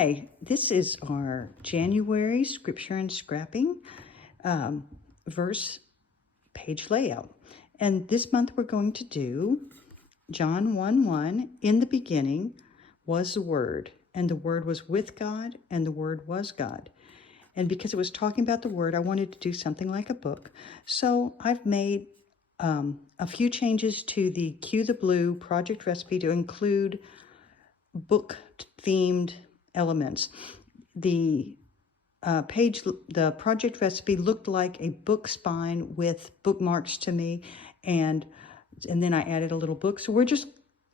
Hi, this is our January scripture and scrapping verse page layout. And this month we're going to do John 1:1. In the beginning was the Word, and the Word was with God, and the Word was God. And because it was talking about the Word, I wanted to do something like a book. So I've made a few changes to the Cue the Blue project recipe to include book-themed elements. The the project recipe looked like a book spine with bookmarks to me, and then I added a little book. So we're just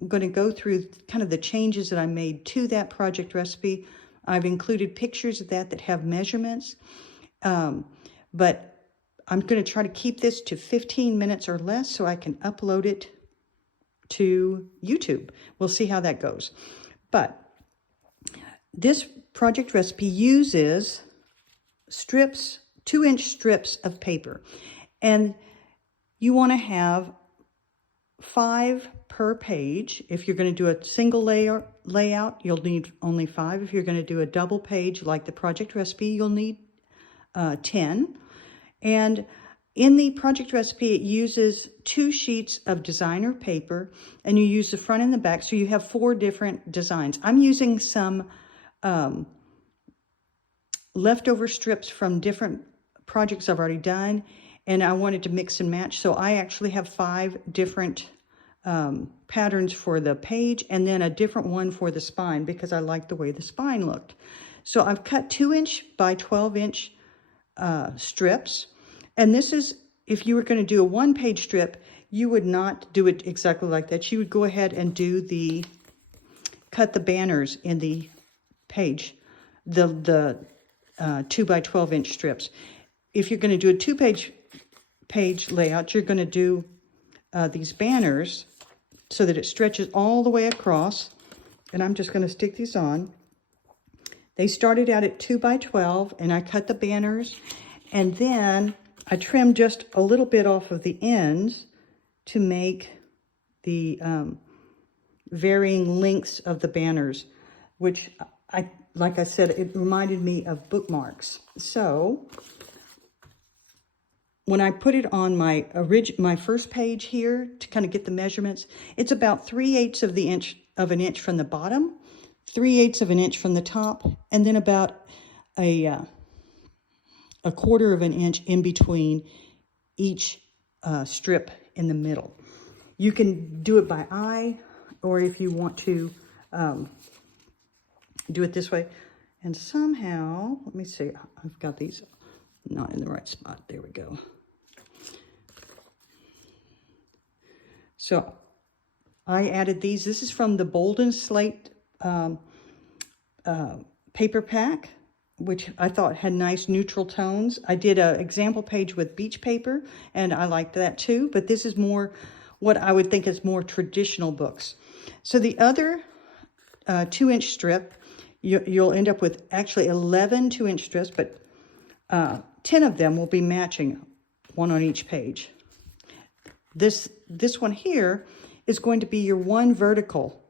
going to go through kind of the changes that I made to that project recipe. I've included pictures of that have measurements, but I'm going to try to keep this to 15 minutes or less so I can upload it to YouTube. We'll see how that goes. But this project recipe uses strips, 2-inch strips of paper. And you want to have 5 per page. If you're going to do a single layout, you'll need only 5. If you're going to do a double page like the project recipe, you'll need 10. And in the project recipe, it uses 2 sheets of designer paper, and you use the front and the back, so you have 4 different designs. I'm using some leftover strips from different projects I've already done, and I wanted to mix and match, so I actually have 5 different patterns for the page, and then a different one for the spine, because I like the way the spine looked. So I've cut 2-inch by 12-inch strips. And this is, if you were going to do a 1-page strip, you would not do it exactly like that. You would go ahead and do cut the banners in the page, the 2 by 12-inch strips. If you're going to do a 2-page layout, you're going to do these banners so that it stretches all the way across. And I'm just going to stick these on. They started out at 2 by 12, and I cut the banners, and then I trimmed just a little bit off of the ends to make the varying lengths of the banners, which like I said, it reminded me of bookmarks. So when I put it on my first page here to kind of get the measurements, it's about 3/8 of an inch from the bottom, 3/8 of an inch from the top, and then about a 1/4 of an inch in between each strip in the middle. You can do it by eye, or if you want to do it this way. And somehow, let me see, I've got these not in the right spot. There we go. So I added these. This is from the Bolden Slate paper pack, which I thought had nice neutral tones. I did an example page with beach paper, and I liked that too, but this is more what I would think is more traditional books. So the other 2-inch strip, you'll end up with actually 11 2-inch strips, but 10 of them will be matching, one on each page. This one here is going to be your one vertical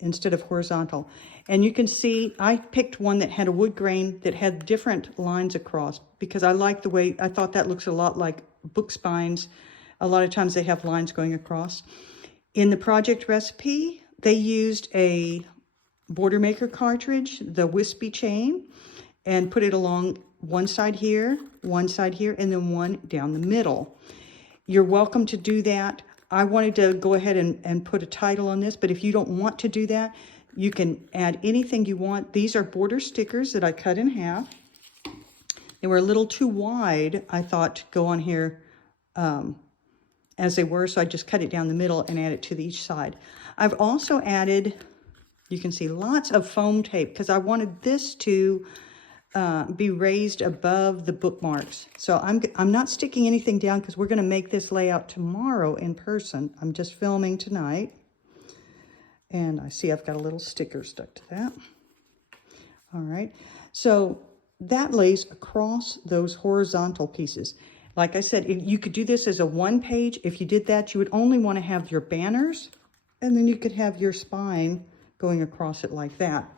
instead of horizontal. And you can see I picked one that had a wood grain that had different lines across, because I like the way, I thought that looks a lot like book spines. A lot of times they have lines going across. In the project recipe, they used a Border Maker cartridge, the wispy chain, and put it along one side here, and then one down the middle. You're welcome to do that. I wanted to go ahead and put a title on this, but if you don't want to do that, you can add anything you want. These are border stickers that I cut in half. They were a little too wide, I thought, to go on here as they were, so I just cut it down the middle and add it to each side. I've also added, you can see, lots of foam tape, because I wanted this to be raised above the bookmarks. So I'm not sticking anything down, because we're going to make this layout tomorrow in person. I'm just filming tonight. And I see I've got a little sticker stuck to that. All right. So that lays across those horizontal pieces. Like I said, you could do this as a 1-page. If you did that, you would only want to have your banners, and then you could have your spine going across it like that.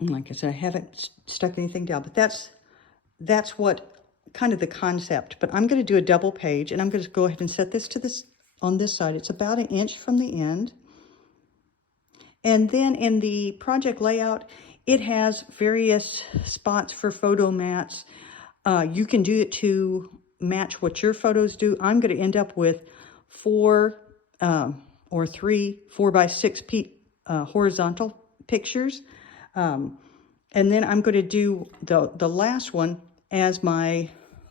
Like I said, I haven't stuck anything down, but that's what kind of the concept. But I'm going to do a double page, and I'm going to go ahead and set this to this on this side. It's about 1 inch from the end. And then in the project layout, it has various spots for photo mats. You can do it to match what your photos do. I'm going to end up with 4 or 3 4x6 horizontal pictures. And then I'm going to do the last one as my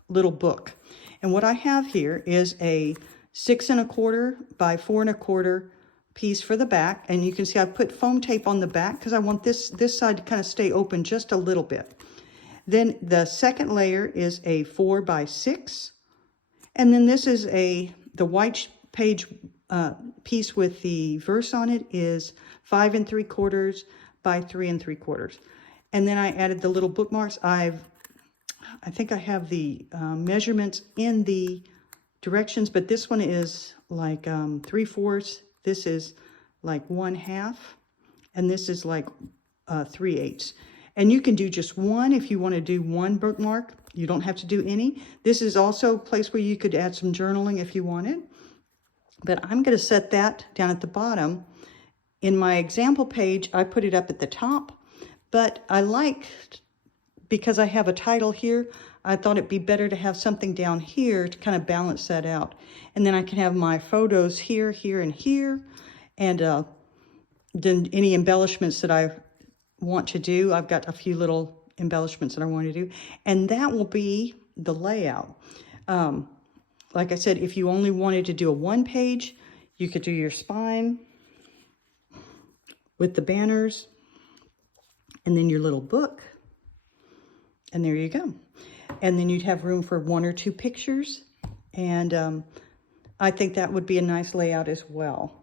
little book. And what I have here is a 6 1/4 by 4 1/4 piece for the back. And you can see I put foam tape on the back because I want this side to kind of stay open just a little bit. Then the second layer is a 4 by 6. And then this is the white page piece with the verse on it is 5 3/4 by 3 3/4. And then I added the little bookmarks. I think I have the measurements in the directions, but this one is like 3/4. This is like 1/2, and this is like 3/8. And you can do just one if you want to do one bookmark. You don't have to do any. This is also a place where you could add some journaling if you wanted. But I'm going to set that down at the bottom. In my example page, I put it up at the top, but because I have a title here, I thought it'd be better to have something down here to kind of balance that out. And then I can have my photos here, here, and here. And then any embellishments that I want to do. I've got a few little embellishments that I want to do. And that will be the layout. Like I said, if you only wanted to do a 1 page, you could do your spine with the banners and then your little book. And there you go. And then you'd have room for 1 or 2 pictures. And I think that would be a nice layout as well.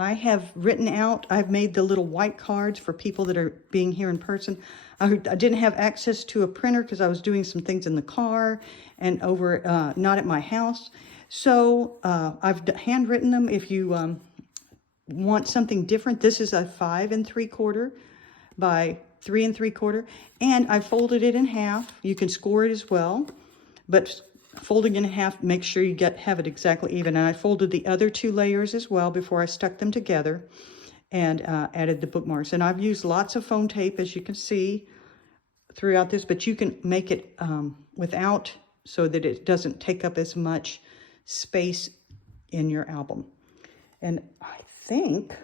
I have I've made the little white cards for people that are being here in person. I didn't have access to a printer because I was doing some things in the car and over, not at my house. So I've handwritten them. If you want something different, this is a 5 3/4 by 3 3/4. And I folded it in half. You can score it as well. But folding in half, make sure you have it exactly even. And I folded the other 2 layers as well before I stuck them together and added the bookmarks. And I've used lots of foam tape, as you can see throughout this, but you can make it without, so that it doesn't take up as much space in your album. And I think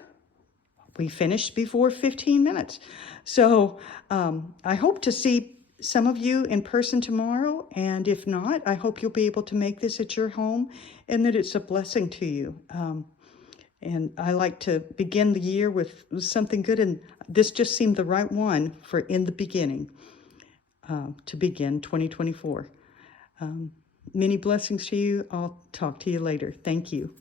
we finished before 15 minutes. So I hope to see some of you in person tomorrow, and if not, I hope you'll be able to make this at your home and that it's a blessing to you. And I like to begin the year with something good, and this just seemed the right one for in the beginning, to begin 2024. Many blessings to you. I'll talk to you later. Thank you.